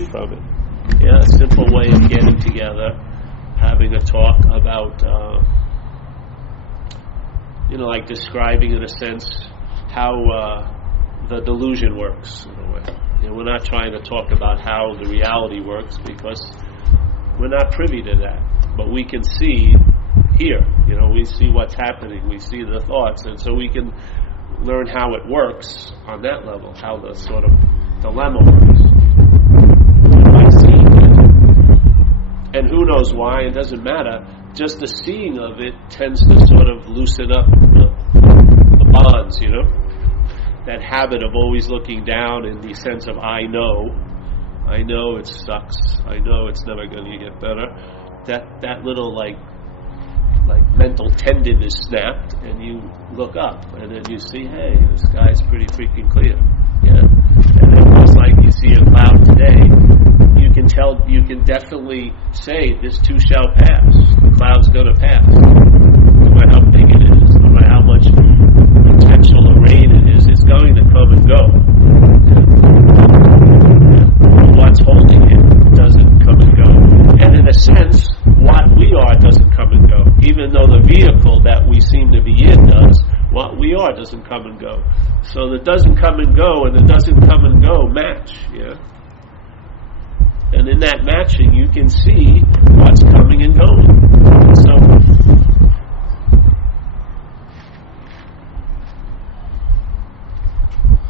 free from it. Yeah, a simple way of getting together, having a talk about, like describing in a sense how the delusion works in a way. We're not trying to talk about how the reality works because we're not privy to that, but we can see here. We see what's happening, we see the thoughts, and so we can learn how it works on that level, how the sort of dilemma works by seeing it. And who knows why, it doesn't matter, just the seeing of it tends to sort of loosen up the bonds, that habit of always looking down in the sense of I know it sucks, I know it's never going to get better. That little like mental tendon is snapped, and you look up, and then you see, hey, the sky's pretty freaking clear. Yeah, and then just like you see a cloud today, you can definitely say this too shall pass. The cloud's going to pass, no matter how big it is, no matter how much potential of rain it is. It's going to come and go. What's holding it doesn't come and go. And in a sense, what we are doesn't come and go. Even though the vehicle that we seem to be in does, what we are doesn't come and go. So the doesn't come and go and the doesn't come and go match, yeah? And in that matching, you can see what's coming and going. So,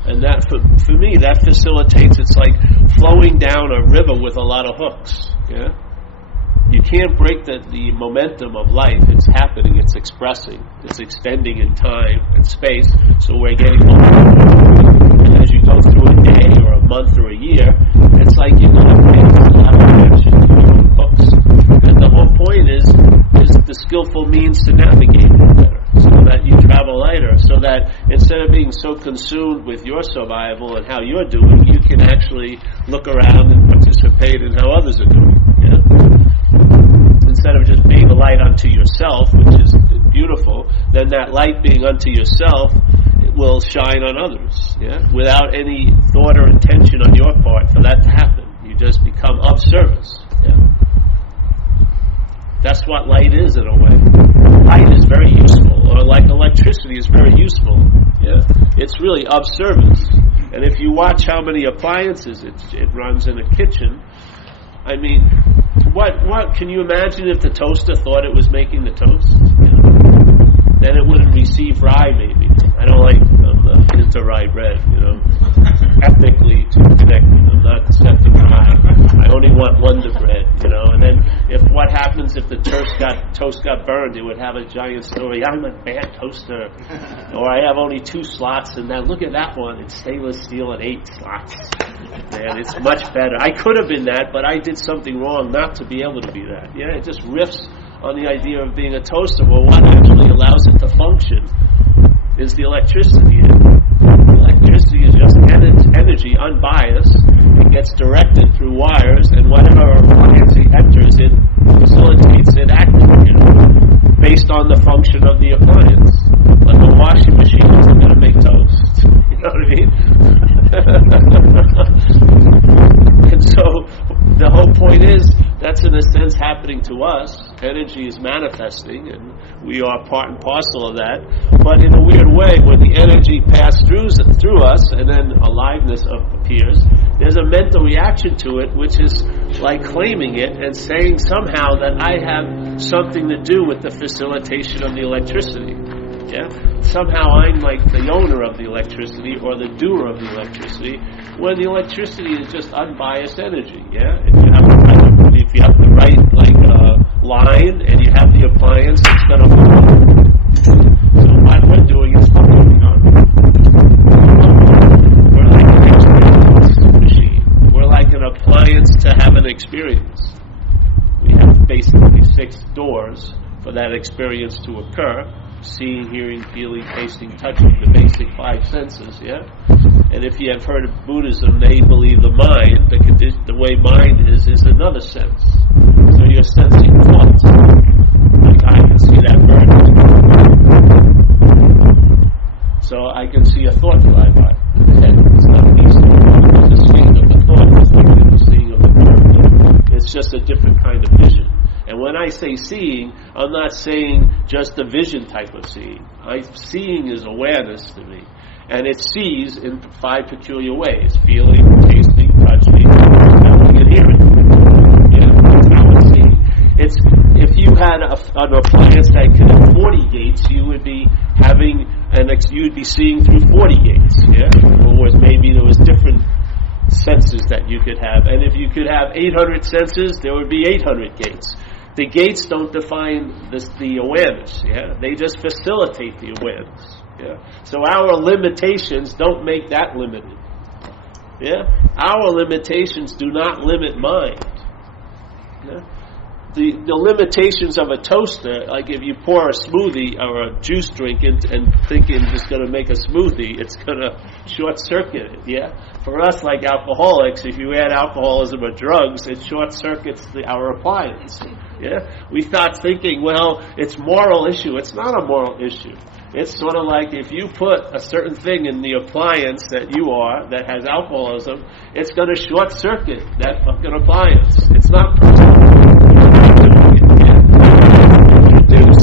and that, for me, that facilitates, it's like flowing down a river with a lot of hooks, yeah? You can't break the momentum of life. It's happening, it's expressing, it's extending in time and space, so we're getting and as you go through a day or a month or a year, it's like you're going to make a lot of connection hooks. And the whole point is the skillful means to navigate it better, so that you travel lighter, so that instead of being so consumed with your survival and how you're doing, you can actually look around and participate in how others are doing. Yeah? Instead of just being a light unto yourself, which is beautiful, then that light being unto yourself, it will shine on others, yeah? Without any thought or intention on your part for that to happen. You just become of service. Yeah? That's what light is in a way. Light is very useful, or like electricity is very useful. Yeah? It's really of service. And if you watch how many appliances it runs in a kitchen, I mean, what can you imagine if the toaster thought it was making the toast? Then it wouldn't receive rye, maybe. I don't like into rye bread, ethnically too connected. I'm not accepting rye. I only want Wonder Bread, And then what happens if the toast got burned? It would have a giant story. I'm a bad toaster, or I have only 2 slots, and now look at that one. It's stainless steel and 8 slots. Man, it's much better. I could have been that, but I did something wrong not to be able to be that. Yeah, it just riffs on the idea of being a toaster. Well, what actually allows it to function is the electricity. Electricity is just energy, unbiased. It gets directed through wires, and whatever appliance it enters, it facilitates it acting, based on the function of the appliance. Like a washing machine isn't going to make toast. You know what I mean? And so the whole point is, that's in a sense happening to us. Energy is manifesting, and we are part and parcel of that. But in a weird way, when the energy passes through us, and then aliveness appears, there's a mental reaction to it, which is like claiming it and saying somehow that I have something to do with the facilitation of the electricity. Yeah? Somehow I'm like the owner of the electricity or the doer of the electricity, when the electricity is just unbiased energy. Yeah? If you have the right line and you have the appliance, it's going to move. So what we're doing is functioning on. We're like an experience machine. We're like an appliance to have an experience. We have basically 6 doors for that experience to occur: seeing, hearing, feeling, tasting, touching, the basic 5 senses. Yeah. And if you have heard of Buddhism, they believe the mind, the way mind is another sense. So you're sensing thoughts. Like I can see that bird. So I can see a thought fly by in the head. It's not easy. It's a seeing of the thought. It's like the seeing of the just a different kind of vision. And when I say seeing, I'm not saying just the vision type of seeing. Seeing is awareness to me. And it sees in 5 peculiar ways: feeling, tasting, touching, smelling, and hearing. Yeah, that's how it's seeing. If you had an appliance that could have 40 gates, you would be having you'd be seeing through 40 gates. Yeah, or maybe there was different senses that you could have. And if you could have 800 senses, there would be 800 gates. The gates don't define the awareness. Yeah, they just facilitate the awareness. Yeah, so our limitations don't make that limited. Yeah, our limitations do not limit mind. Yeah. The limitations of a toaster, like if you pour a smoothie or a juice drink and thinking it's going to make a smoothie, it's going to short circuit it. Yeah. For us, like alcoholics, if you add alcoholism or drugs, it short circuits our appliance. Yeah. We start thinking, well, it's moral issue. It's not a moral issue. It's sort of like if you put a certain thing in the appliance that has alcoholism, it's going to short circuit that fucking appliance. It's not personal. Introduce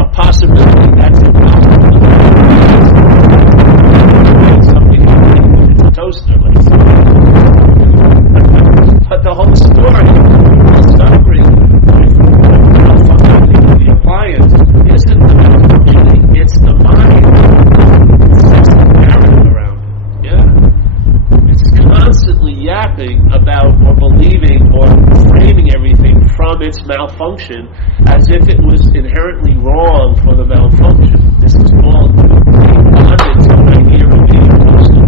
a possibility that's impossible. Something it's a toaster, let's say. But the whole story, the suffering, the appliance, isn't the malfunctioning, it's the mind. It's the narrative around it. Yeah. It's constantly yapping about or believing or framing everything from its malfunction as if it was inherently wrong for the malfunction. This is called being bonded to the idea of being a person.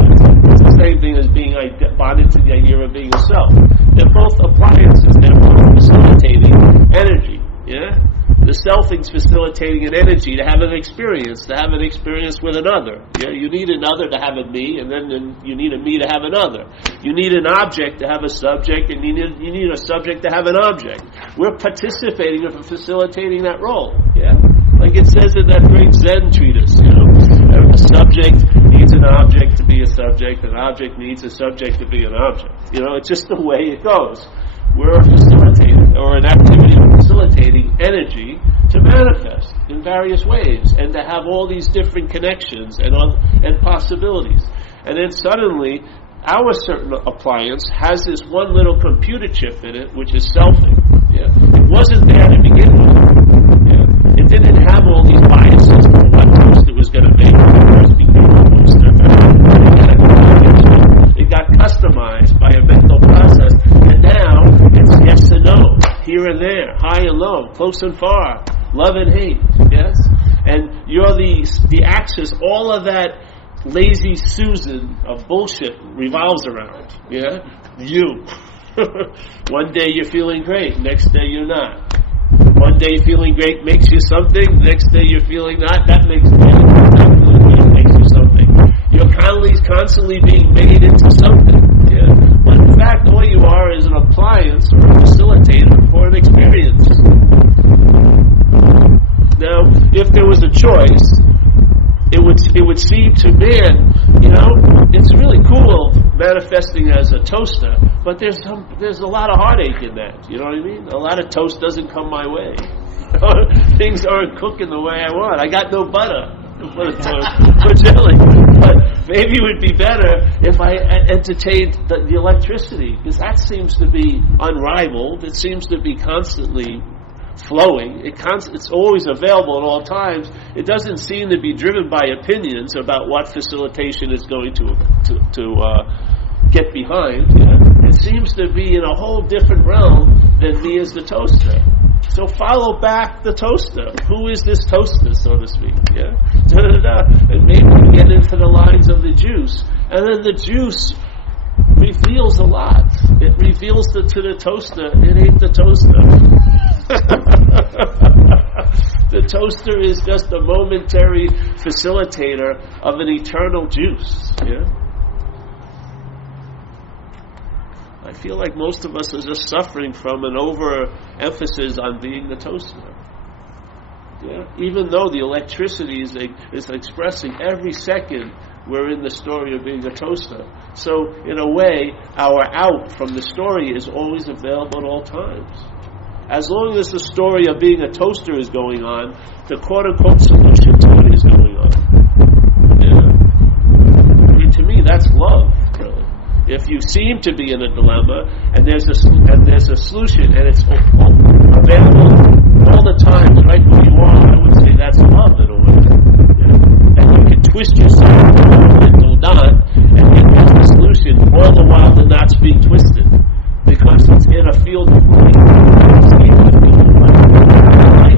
It's the same thing as being bonded to the idea of being a self. They're both appliances. They're both facilitating energy. Yeah? The selfing's facilitating an energy to have an experience with another. Yeah? You need another to have a me, and then you need a me to have another. You need an object to have a subject, and you need a subject to have an object. We're participating in facilitating that role. Yeah? Like it says in that great Zen treatise, a subject needs an object to be a subject, an object needs a subject to be an object. It's just the way it goes. We're facilitating, or an activity facilitating energy to manifest in various ways and to have all these different connections and possibilities. And then suddenly, our certain appliance has this one little computer chip in it, which is selfing. Yeah. It wasn't there to begin with. Yeah. It didn't have all these biases for what toast it was going to make when it first became a toaster. It got customized by a mental process, and now it's yes and no, here and there, high and low, close and far, love and hate, yes? And you're the axis, all of that lazy Susan of bullshit revolves around, yeah? You. One day you're feeling great, next day you're not. One day feeling great makes you something, next day you're feeling not, that makes you something. You're constantly being made into something. Yeah? But in fact, all you are is an appliance or a facilitator for an experience. Now, if there was a choice, it would seem to man, it's really cool manifesting as a toaster, but there's a lot of heartache in that. You know what I mean? A lot of toast doesn't come my way. Things aren't cooking the way I want. I got no butter for jelly. But maybe it would be better if I entertained the electricity, because that seems to be unrivaled. It seems to be constantly flowing. It's always available at all times. It doesn't seem to be driven by opinions about what facilitation is going to get behind. Yeah? It seems to be in a whole different realm than me as the toaster. So follow back the toaster. Who is this toaster, so to speak? Yeah, and maybe we get into the lines of the juice, and then the juice reveals a lot. It reveals to the toaster, it ain't the toaster. The toaster is just a momentary facilitator of an eternal juice. Yeah. I feel like most of us are just suffering from an overemphasis on being the toaster. Yeah? Even though the electricity is expressing every second We're in the story of being a toaster. So, in a way, our out from the story is always available at all times. As long as the story of being a toaster is going on, the quote-unquote solution to it is going on. Yeah. I mean, to me, that's love, really. If you seem to be in a dilemma, and there's a solution, and it's available all the time, right where you are, I would say that's love in a way. Yeah. And you can twist yourself into a knot, and get the solution, all the while the knot's being twisted, because it's in a field of light.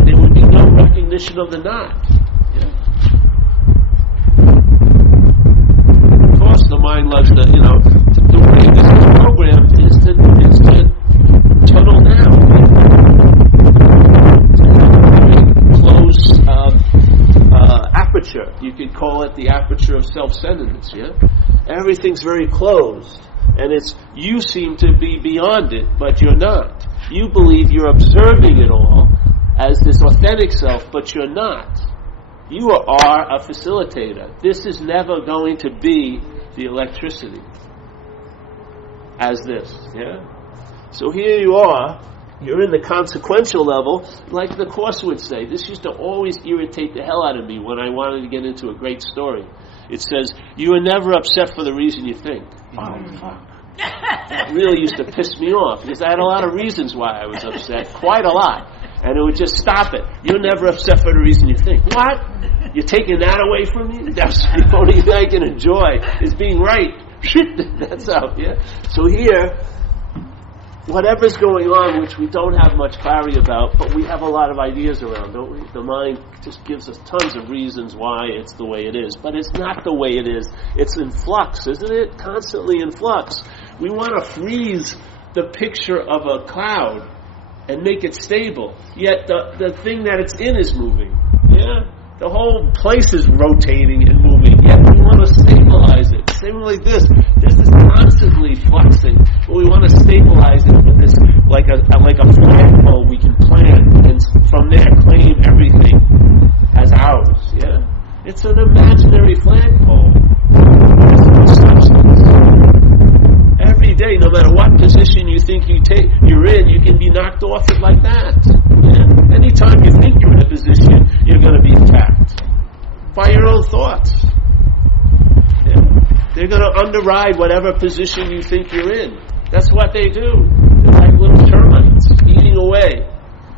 There would be no recognition of the knot. Yeah. Of course, the mind loves to, the way this is programmed is to tunnel down. Close aperture. You could call it the aperture of self-centeredness. Yeah, everything's very closed, and you seem to be beyond it, but you're not. You believe you're observing it all as this authentic self, but you're not. You are a facilitator. This is never going to be the electricity as this, yeah? So here you are, you're in the consequential level, like the Course would say. This used to always irritate the hell out of me when I wanted to get into a great story. It says, you are never upset for the reason you think. Oh, fuck. It really used to piss me off, because I had a lot of reasons why I was upset, quite a lot. And it would just stop it. You're never upset for the reason you think. What? You're taking that away from me? That's the only thing I can enjoy, is being right. That's out, yeah? So here, whatever's going on, which we don't have much clarity about, but we have a lot of ideas around, don't we? The mind just gives us tons of reasons why it's the way it is. But it's not the way it is. It's in flux, isn't it? Constantly in flux. We want to freeze the picture of a cloud and make it stable. Yet the thing that it's in is moving. Yeah? The whole place is rotating and moving. Yet we want to stabilize it. Same like this. This is constantly fluxing. But we want to stabilize it with this, like a flagpole we can plant, and from there claim everything as ours. Yeah? It's an imaginary flagpole. It's no substance. Every day, no matter what position you think you're in, you can be knocked off it like that. Yeah? Anytime you think you're in a position, you're going to be attacked by your own thoughts. Yeah? They're going to underride whatever position you think you're in. That's what they do. They're like little termites eating away.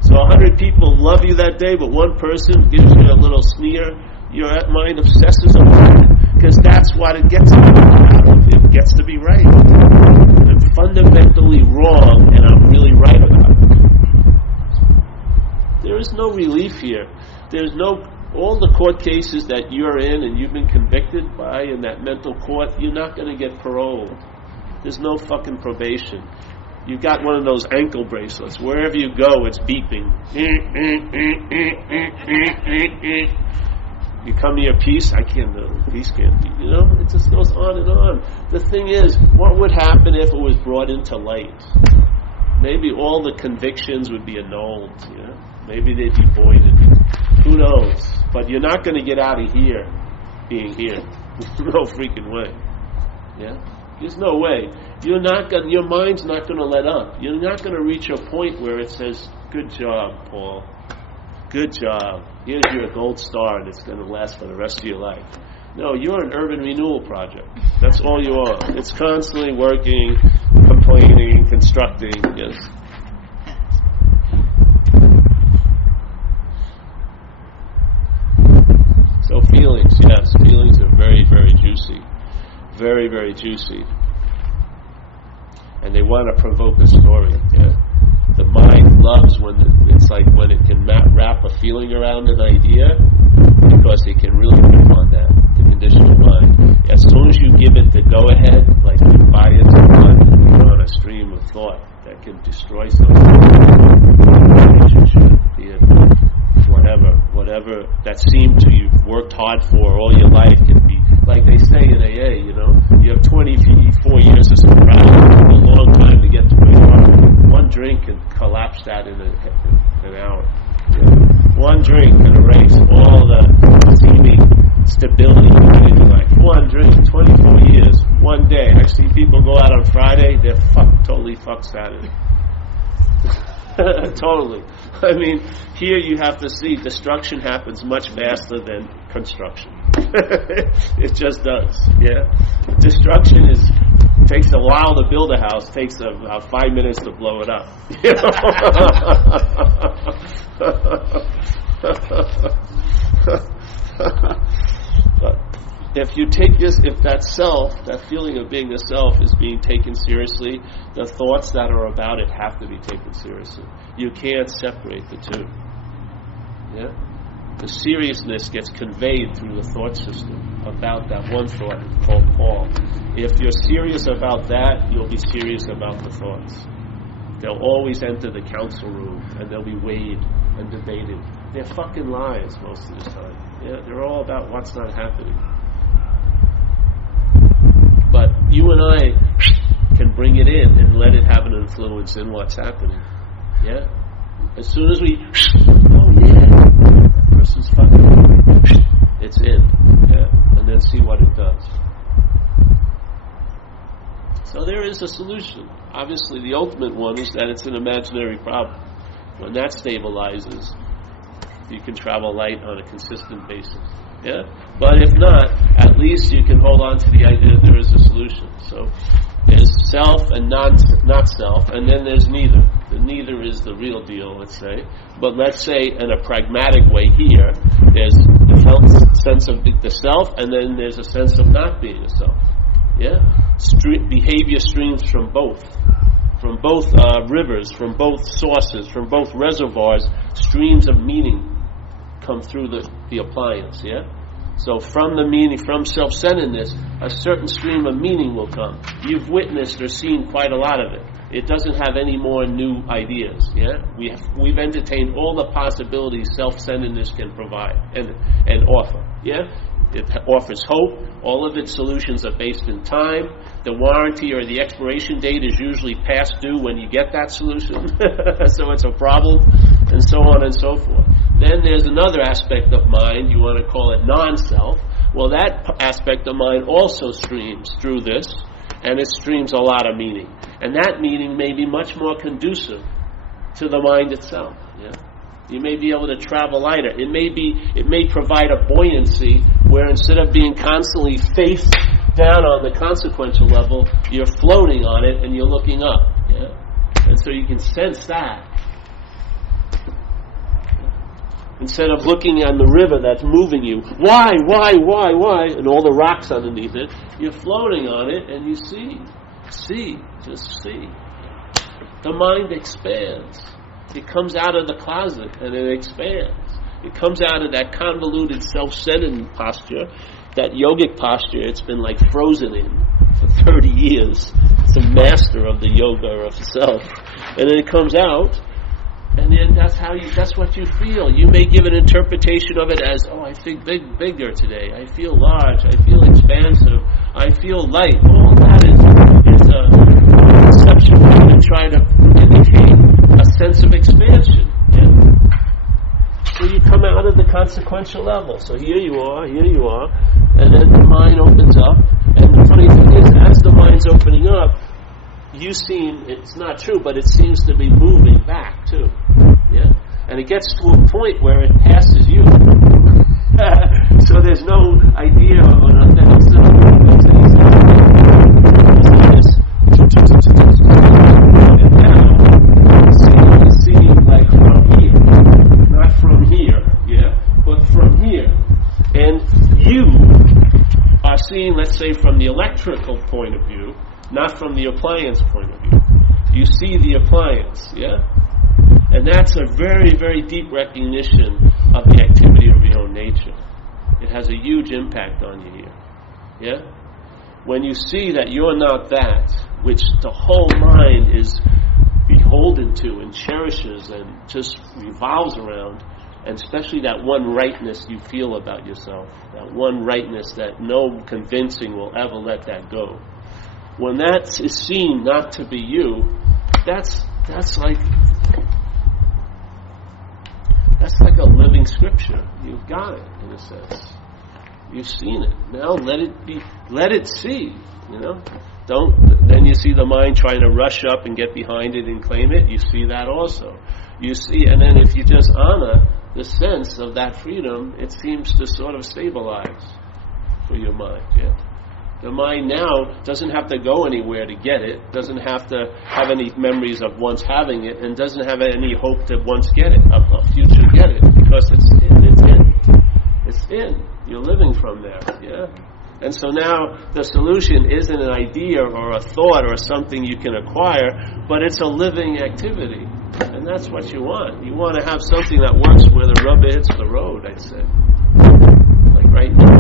So 100 people love you that day, but one person gives you a little sneer. Your mind obsesses over it, because that's what it gets to be. It gets to be right. I'm fundamentally wrong, and I'm really right about it. There is no relief here. There's all the court cases that you're in and you've been convicted by in that mental court, you're not going to get paroled. There's no fucking probation. You've got one of those ankle bracelets. Wherever you go, it's beeping. You come to your peace, I can't do it. Peace can't be. It just goes on and on. The thing is, what would happen if it was brought into light? Maybe all the convictions would be annulled. Maybe they'd be voided. Who knows? But you're not going to get out of here being here. No freaking way. Yeah? There's no way. Your mind's not going to let up. You're not going to reach a point where it says, good job, Paul. Good job. Here's your gold star, and it's going to last for the rest of your life. No, you're an urban renewal project. That's all you are. It's constantly working, complaining, constructing. Yes. So feelings, yes. Feelings are very, very juicy. Very, very juicy. And they want to provoke a story. Yeah. The mind loves when it's like when it can wrap a feeling around an idea, because it can really move on that, the conditional mind. As soon as you give it the go-ahead, like you buy into one, you're on a stream of thought that can destroy something. Relationship, be it whatever that seemed to you've worked hard for all your life can be, like they say in AA, you have 24 years of sobriety, a long time to get to where you are. One drink can collapse that in an hour. Yeah. One drink can erase all the seeming stability in your life. one drink, 24 years, one day. I see people go out on Friday, they're totally fucked Saturday. Totally. I mean, here you have to see destruction happens much faster than construction. It just does. Yeah. Destruction takes a while to build a house, takes about 5 minutes to blow it up. You know? But if you take this, if that self, that feeling of being a self is being taken seriously, the thoughts that are about it have to be taken seriously. You can't separate the two. Yeah? The seriousness gets conveyed through the thought system about that one thought called Paul. If you're serious about that, you'll be serious about the thoughts. They'll always enter the council room and they'll be weighed and debated. They're fucking lies most of the time. Yeah, they're all about what's not happening. But you and I can bring it in and let it have an influence in what's happening. Yeah? As soon as we, oh yeah, that person's fucking, it's in. Yeah? And then see what it does. So there is a solution. Obviously the ultimate one is that it's an imaginary problem. When that stabilizes, you can travel light on a consistent basis. Yeah? But if not, at least you can hold on to the idea that there is a solution. So there's self and not self, and then there's neither. The neither is the real deal, let's say. But let's say in a pragmatic way here, there's the sense of the self, and then there's a sense of not being a self. Yeah? Behavior streams from both rivers, from both sources, from both reservoirs. Streams of meaning come through the appliance. Yeah. So from the meaning, from self-centeredness, a certain stream of meaning will come. You've witnessed or seen quite a lot of it. It doesn't have any more new ideas. Yeah. We've entertained all the possibilities self-centeredness can provide and offer. Yeah. It offers hope. All of its solutions are based in time. The warranty or the expiration date is usually past due when you get that solution. So it's a problem, and so on and so forth. Then there's another aspect of mind, you want to call it non-self. Well, that aspect of mind also streams through this, and it streams a lot of meaning. And that meaning may be much more conducive to the mind itself. Yeah? You may be able to travel lighter. It may provide a buoyancy where instead of being constantly face down on the consequential level, you're floating on it and you're looking up. Yeah? And so you can sense that. Instead of looking on the river that's moving you, why, and all the rocks underneath it, you're floating on it and you just see. The mind expands. It comes out of the closet and it expands. It comes out of that convoluted self-centered posture, that yogic posture it's been like frozen in for 30 years. It's a master of the yoga of self. And then it comes out, and then that's what you feel. You may give an interpretation of it as, oh, I think bigger today. I feel large. I feel expansive. I feel light. All that is a conception to try to indicate a sense of expansion. Yeah? So you come out of the consequential level. So here you are, and then the mind opens up. And the funny thing is, as the mind's opening up, it's not true, but it seems to be moving back too. Yeah? And it gets to a point where it passes you. So there's no idea of an authentic self. And now, it's seeing like from here. Not from here, yeah? But from here. And you are seeing, let's say, from the electrical point of view, not from the appliance point of view. You see the appliance, yeah? And that's a very, very deep recognition of the activity of your own nature. It has a huge impact on you here, yeah? When you see that you're not that, which the whole mind is beholden to and cherishes and just revolves around, and especially that one rightness you feel about yourself, that one rightness that no convincing will ever let that go. When that is seen not to be you, that's like a living scripture. You've got it, in a sense. You've seen it. Now let it see, Don't, then you see the mind trying to rush up and get behind it and claim it. You see that also. You see, and then if you just honor the sense of that freedom, it seems to sort of stabilize for your mind, The mind now doesn't have to go anywhere to get it, doesn't have to have any memories of once having it, and doesn't have any hope to once get it, of a future get it, because it's in. It's in. You're living from there, And so now the solution isn't an idea or a thought or something you can acquire, but it's a living activity. And that's what you want. You want to have something that works where the rubber hits the road, I'd say. Like right now,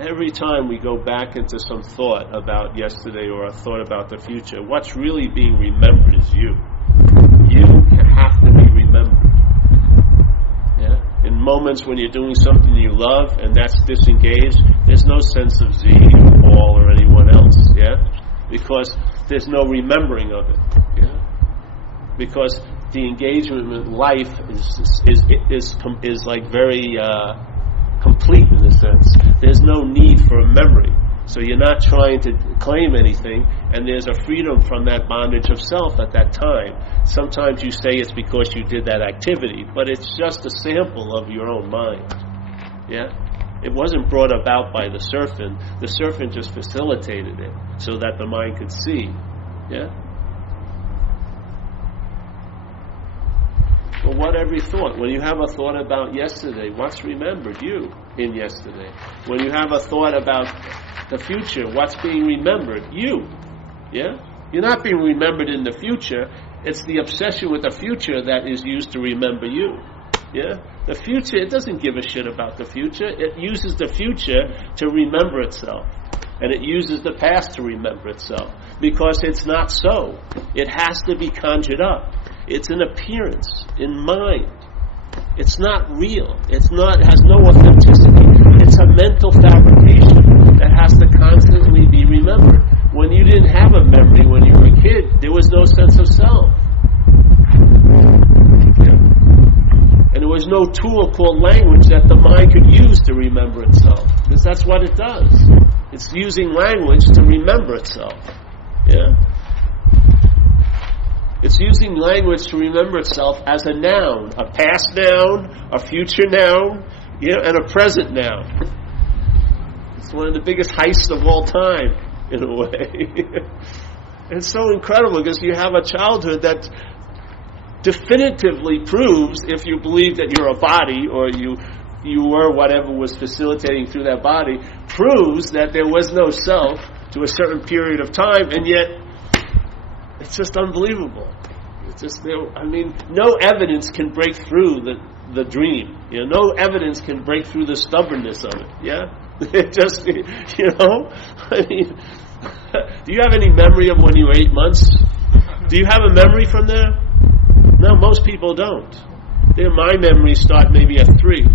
every time we go back into some thought about yesterday or a thought about the future, what's really being remembered is you. You have to be remembered. In moments when you're doing something you love and that's disengaged, there's no sense of Z or Paul or anyone else. Because there's no remembering of it. Because the engagement with life is like very complete in a sense. There's no need for a memory. So you're not trying to claim anything, and there's a freedom from that bondage of self at that time. Sometimes you say it's because you did that activity, but it's just a sample of your own mind. It wasn't brought about by the serpent. The serpent just facilitated it so that the mind could see. Well, what every thought? When you have a thought about yesterday, what's remembered? You in yesterday. When you have a thought about the future, what's being remembered? You. You're not being remembered in the future. It's the obsession with the future that is used to remember you. The future, it doesn't give a shit about the future. It uses the future to remember itself. And it uses the past to remember itself. Because it's not so. It has to be conjured up. It's an appearance in mind. It's not real. It has no authenticity. It's a mental fabrication that has to constantly be remembered. When you didn't have a memory when you were a kid, there was no sense of self. And there was no tool called language that the mind could use to remember itself. Because that's what it does. It's using language to remember itself. It's using language to remember itself as a noun, a past noun, a future noun, and a present noun. It's one of the biggest heists of all time, in a way. It's so incredible because you have a childhood that definitively proves, if you believe that you're a body or you were whatever was facilitating through that body, proves that there was no self to a certain period of time, and yet it's just unbelievable. It's just, no evidence can break through the dream. No evidence can break through the stubbornness of it. It just, do you have any memory of when you were 8 months? Do you have a memory from there? No, most people don't. My memories start maybe at 3.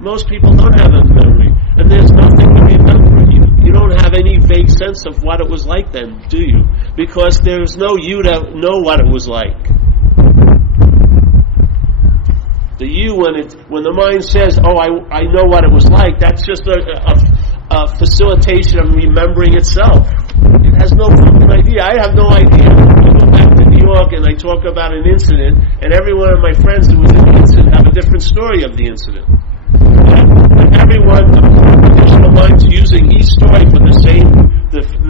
Most people don't have a memory, and there's nothing to remember. You don't have any vague sense of what it was like then, do you? Because there's no you to know what it was like. The you, when the mind says, "Oh, I know what it was like," that's just a facilitation of remembering itself. It has no fucking idea. I have no idea. I go back to New York and I talk about an incident, and every one of my friends who was in the incident have a different story of the incident. Everyone, the mind's using each story for the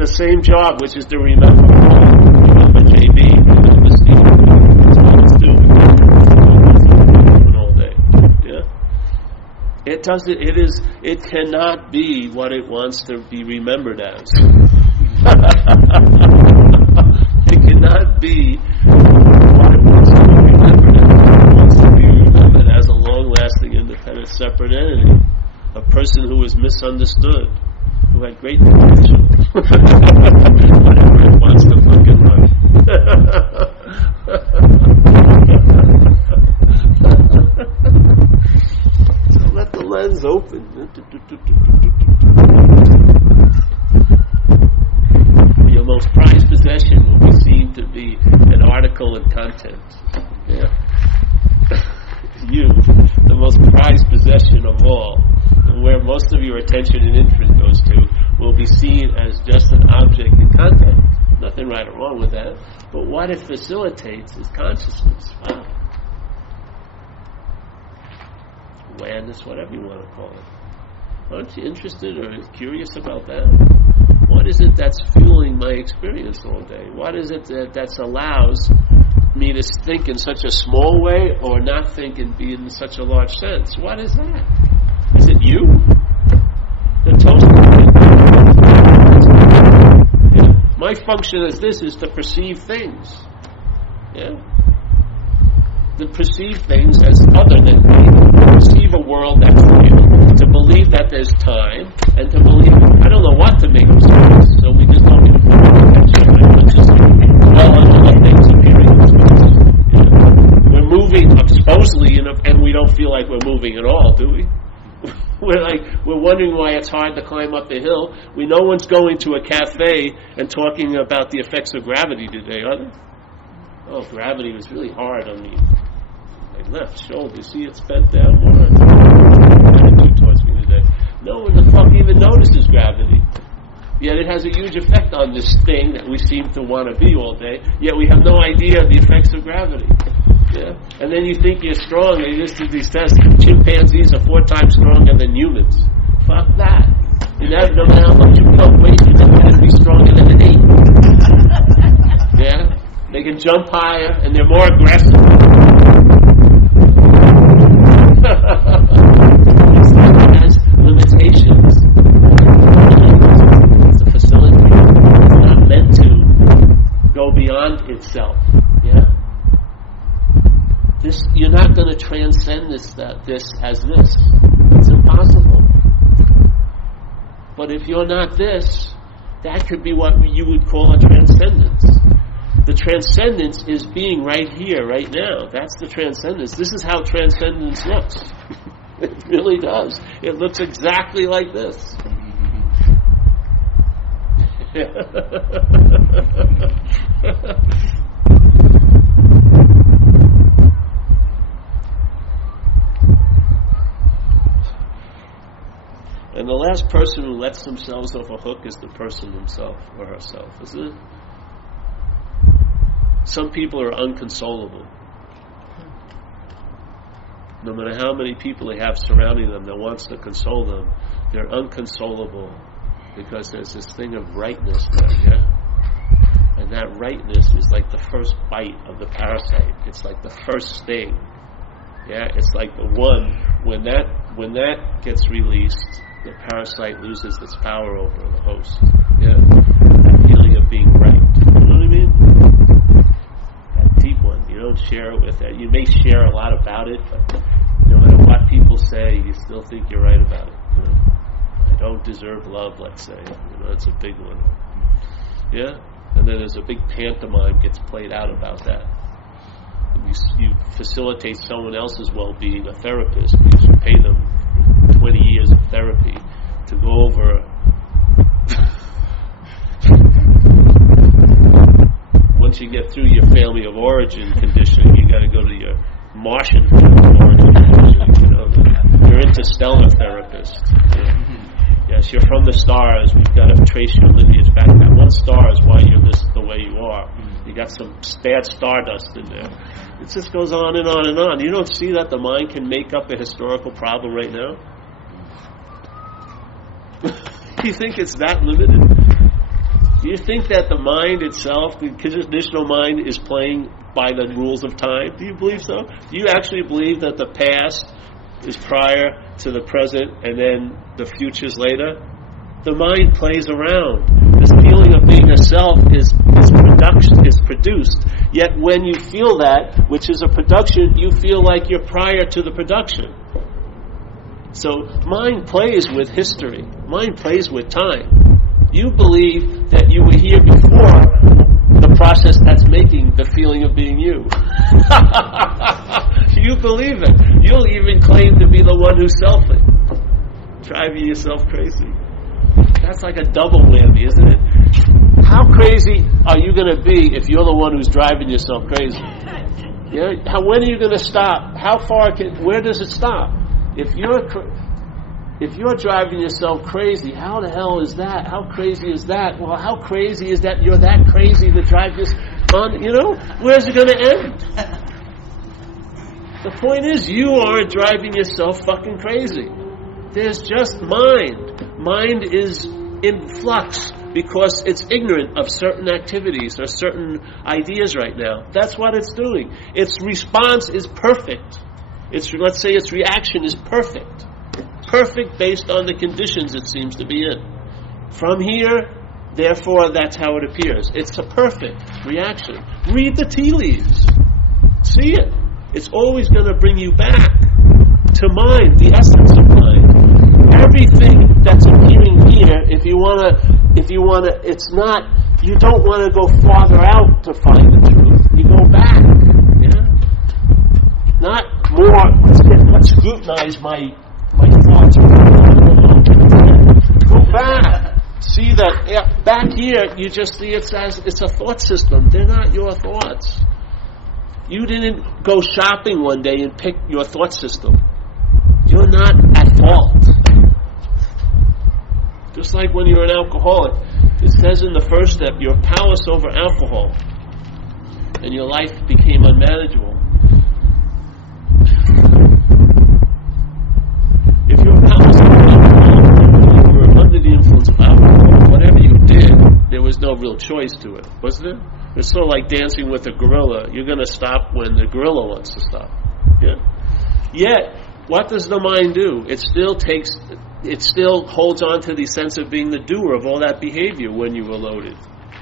same job, which is to remember. Remember JB, remember Steve. That's what it's doing all day. It doesn't. It cannot be what it wants to be remembered as. It cannot be what it wants to be remembered as. It wants to be remembered as a long-lasting, independent, separate entity. A person who was misunderstood, who had great potential. Whatever it wants to fucking run. So let the lens open. Your most prized possession will be seen to be an article and content. Yeah. You, the most prized possession of all, and where most of your attention and interest goes to, will be seen as just an object and content. Nothing right or wrong with that. But what it facilitates is consciousness. Wow. Awareness, whatever you want to call it. Aren't you interested or curious about that? What is it that's fueling my experience all day? What is it that allows me to think in such a small way or not think and be in such a large sense? What is that? Is it you? The toast. Yeah. My function as this is to perceive things. Yeah. To perceive things as other than me. To perceive a world that's real. To believe that there's time. And to believe, I don't know what to make of space. So we just don't even pay attention. Right? It's just all other things appearing in space. Yeah. We're moving supposedly, and we don't feel like we're moving at all, do we? We're wondering why it's hard to climb up the hill. No one's going to a cafe and talking about the effects of gravity today, are they? Oh, gravity was really hard on me. My left shoulder, you see it's bent down more. Attitude towards me today. No one the fuck even notices gravity. Yet it has a huge effect on this thing that we seem to want to be all day. Yet we have no idea of the effects of gravity. Yeah. And then you think you're strong, and you listen to these tests. Chimpanzees are 4 times stronger than humans. Fuck that. No matter how much you pump weight, you're never going to be stronger than an ape. Yeah. They can jump higher, and they're more aggressive. It has limitations. It's a facility. It's not meant to go beyond itself. Yeah. You're not going to transcend this as this. It's impossible. But if you're not this, that could be what you would call a transcendence. The transcendence is being right here, right now. That's the transcendence. This is how transcendence looks. It really does. It looks exactly like this. And the last person who lets themselves off a hook is the person himself or herself, isn't it? Some people are unconsolable. No matter how many people they have surrounding them that wants to console them, they're unconsolable because there's this thing of rightness there, yeah? And that rightness is like the first bite of the parasite. It's like the first sting. Yeah, it's like the one, when that gets released, the parasite loses its power over the host. Yeah? That feeling of being right. You know what I mean? That deep one. You don't share it with it. You may share a lot about it, but no matter what people say, you still think you're right about it. You know? I don't deserve love, let's say. You know, that's a big one. Yeah? And then there's a big pantomime gets played out about that. You facilitate someone else's well-being, a therapist, because you pay them 20 years of therapy to go over. Once you get through your family of origin conditioning, you got to go to your Martian family of origin conditioning. You know, you're interstellar therapist. Yes, you're from the stars. We've got to trace your lineage back. That one star is why you're the way you are. You got some bad stardust in there. It just goes on and on and on. You don't see that the mind can make up a historical problem right now? You think it's that limited? Do you think that the mind itself, the conditional mind, is playing by the rules of time? Do you believe so? Do you actually believe that the past is prior to the present and then the future's later? The mind plays around. This feeling of being a self is produced. Yet when you feel that, which is a production, you feel like you're prior to the production. So mind plays with history. Mind plays with time. You believe that you were here before the process that's making the feeling of being you. You believe it. You'll even claim to be the one who's selfing. driving yourself crazy. That's like a double whammy, isn't it? How crazy are you going to be if you're the one who's driving yourself crazy? Yeah. When are you going to stop? Where does it stop? If you're driving yourself crazy, how the hell is that? How crazy is that? Well, how crazy is that you're that crazy to drive this on? Where's it going to end? The point is, you aren't driving yourself fucking crazy. There's just mind. Mind is in flux because it's ignorant of certain activities or certain ideas right now. That's what it's doing. Its response is perfect. Let's say its reaction is perfect. Perfect based on the conditions it seems to be in. From here, therefore, that's how it appears. It's a perfect reaction. Read the tea leaves. See it. It's always going to bring you back to mind, the essence of mind. Everything that's appearing here, if you want to, it's not, you don't want to go farther out to find the truth. You go back. Yeah? Not more, let's scrutinize my thoughts. Go back. See that back here, you just see it as it's a thought system. They're not your thoughts. You didn't go shopping one day and pick your thought system. You're not at fault. Just like when you're an alcoholic, it says in the first step, you're powerless over alcohol, and your life became unmanageable. If you're powerless over alcohol, you were under the influence of alcohol, whatever you did, there was no real choice to it, wasn't it? It's sort of like dancing with a gorilla. You're going to stop when the gorilla wants to stop. Yeah. Yet, what does the mind do? It still holds on to the sense of being the doer of all that behavior when you were loaded.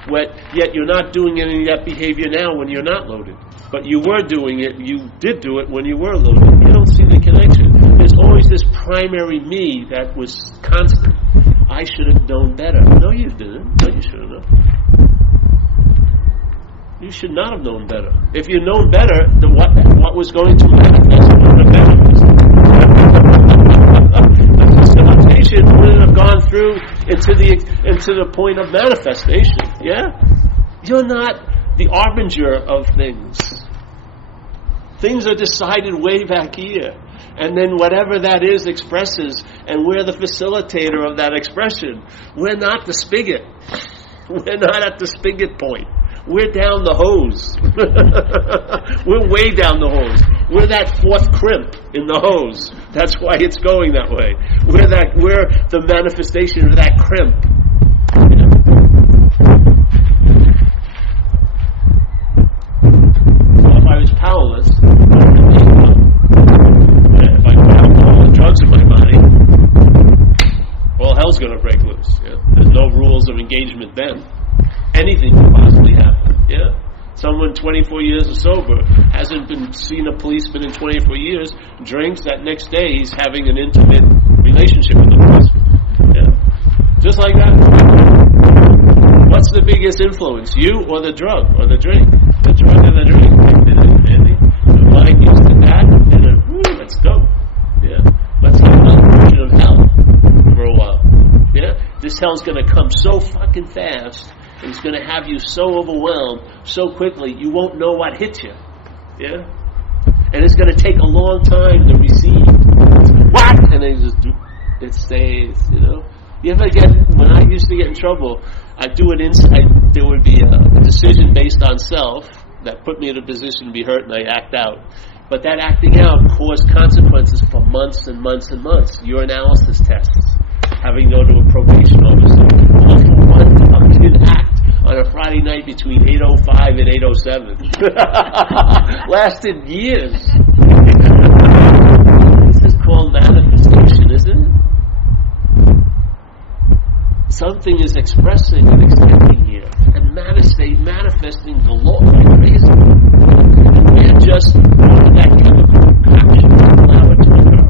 Yet you're not doing any of that behavior now when you're not loaded. But you were doing it, you did do it when you were loaded. You don't see the connection. There's always this primary me that was constant. I should have known better. No, you didn't. No, you should have known. You should not have known better. If you'd known better, then what was going to manifest would have manifested. The facilitation wouldn't have gone through into the point of manifestation. Yeah? You're not the arbinger of things. Things are decided way back here. And then whatever that is expresses, and we're the facilitator of that expression. We're not the spigot. We're not at the spigot point. We're down the hose. We're way down the hose. We're that fourth crimp in the hose. That's why it's going that way. We're the manifestation of that crimp. Well, if I was powerless, if I put alcohol and drugs in my body, well, hell's going to break loose. Yeah? There's no rules of engagement then. Anything can possibly happen. Yeah? Someone 24 years or sober hasn't seen a policeman in 24 years, drinks, that next day he's having an intimate relationship with the policeman. Yeah? Just like that. What's the biggest influence? You or the drug or the drink? The drug or the drink? And the mind used to that, and then, let's go. Yeah? Let's have another version of hell for a while. Yeah? This hell's going to come so fucking fast. And it's going to have you so overwhelmed so quickly you won't know what hit you. Yeah? And it's going to take a long time to receive. What? And then it stays, You ever when I used to get in trouble, there would be a decision based on self that put me in a position to be hurt and I act out. But that acting out caused consequences for months and months and months. Urinalysis tests, having to go to a probation officer. All for one fucking act on a Friday night between 8:05 and 8:07. Lasted years. This is called manifestation, isn't it? Something is expressing and extending here and manifesting the law like crazy. And just that chemical action allow it to occur.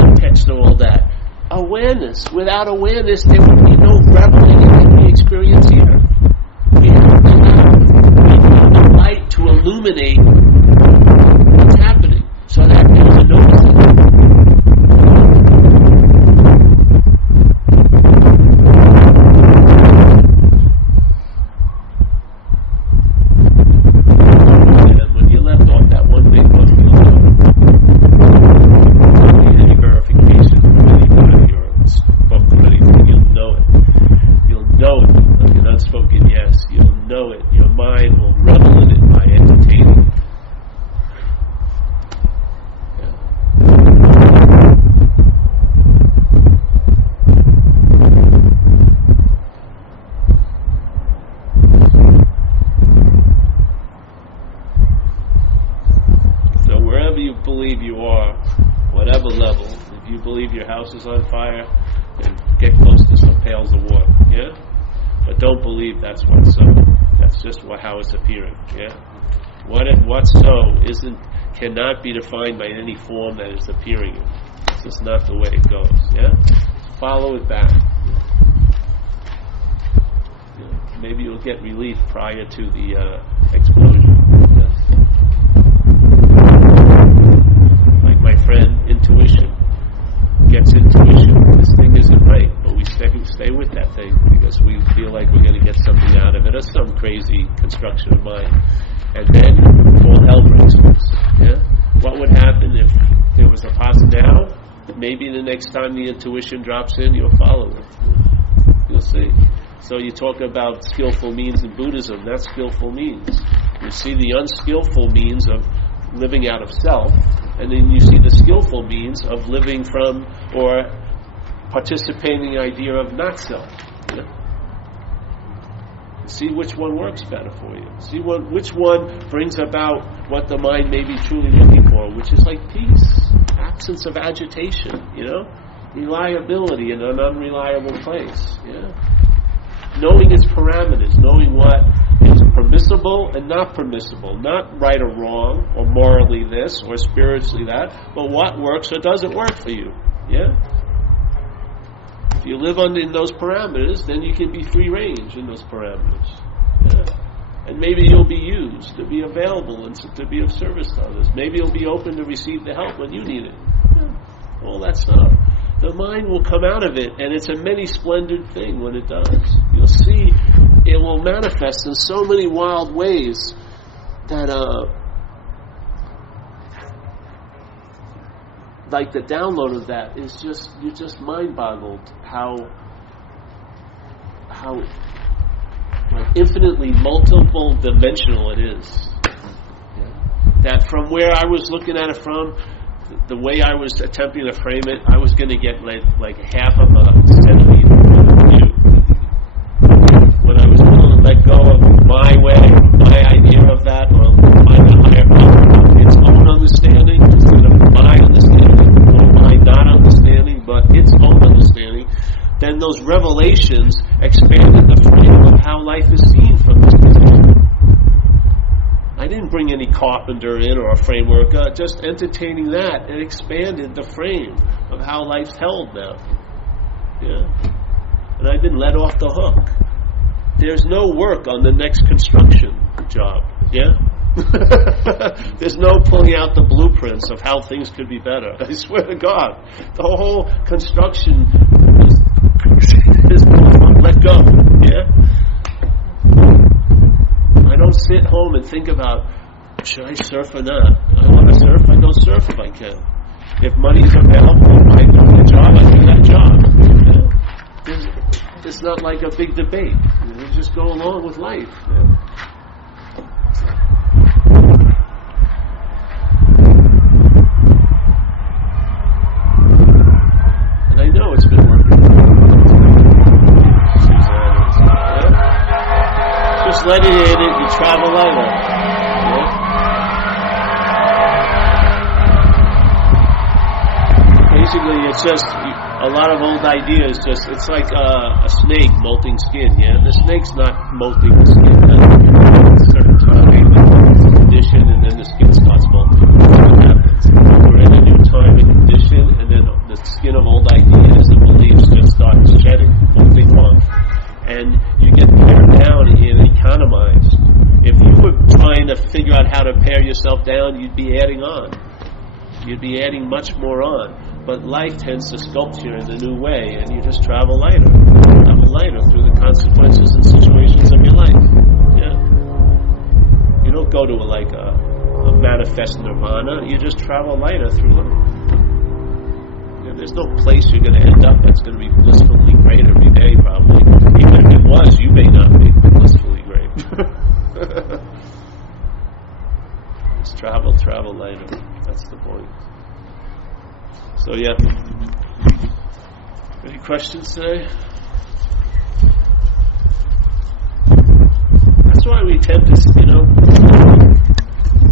Context to all that. Awareness. Without awareness, there would be no reveling in the experience here. We have to have the light to illuminate what's happening, so that there's a noticing. unspoken yes. You'll know it. Your mind will revel in it by entertaining. So wherever you believe you are, whatever level, if you believe your house is on fire, then get close to some pails of water, yeah? But don't believe that's what's so. That's just how it's appearing, yeah? What's so cannot be defined by any form that is appearing in. It's just not the way it goes, yeah? Follow it back. Yeah. Maybe you'll get relief prior to the explosion. Yes. Like my friend, intuition. Gets intuition. This thing isn't right, but we stay with that thing because we feel like we're going to get something out of it, or some crazy construction of mind. And then all hell breaks loose. Yeah? What would happen if there was a now? Maybe the next time the intuition drops in, you'll follow it. You'll see. So you talk about skillful means in Buddhism. That's skillful means. You see the unskillful means of living out of self, and then you see the skillful means of living from or participating in the idea of not self. You know? See which one works better for you. See which one brings about what the mind may be truly looking for, which is like peace, absence of agitation, reliability in an unreliable place. Knowing its parameters, knowing what is permissible and not permissible, not right or wrong, or morally this, or spiritually that, but what works or doesn't work for you. If you live in those parameters, then you can be free range in those parameters. And maybe you'll be used to be available and to be of service to others. Maybe you'll be open to receive the help when you need it. All that stuff. The mind will come out of it, and it's a many splendid thing when it does. You'll see it will manifest in so many wild ways that like the download of that is you're just mind boggled how like infinitely multiple dimensional it is. That from where I was looking at it from, the way I was attempting to frame it, I was going to get like half of a centimeter view. When I was willing to let go of my way, my idea of that, or find a higher power, its own understanding instead of my understanding, or my not understanding, but its own understanding, then those revelations expanded the frame of how life is seen from this position. I didn't bring any carpenter in or a framework. Just entertaining that, it expanded the frame of how life's held now. And I've been let off the hook. There's no work on the next construction job. There's no pulling out the blueprints of how things could be better. I swear to God, the whole construction is let go. I don't sit home and think about, should I surf or not? I want to surf, I go surf if I can. If money's available, I do the job, I do that job. It's not like a big debate. You just go along with life. And I know it's been working. Just let it in, you travel lighter. Basically, it's just a lot of old ideas. It's like a snake molting skin. The snake's not molting the skin. At a certain time, it's condition, and then the skin starts molting. That's what happens. We're in a new time and condition, and then the skin of old ideas and beliefs just start shedding, molting off. And you get pared down and economized. If you were trying to figure out how to pare yourself down, you'd be adding on. You'd be adding much more on. But life tends to sculpt you in a new way, and you just travel lighter through the consequences and situations of your life. You don't go to a manifest nirvana. You just travel lighter through life. There's no place you're going to end up that's going to be blissfully great every day, probably. Even if it was, you may not be blissfully great. Just travel later. That's the point. So yeah. Any questions today? That's why we tend to,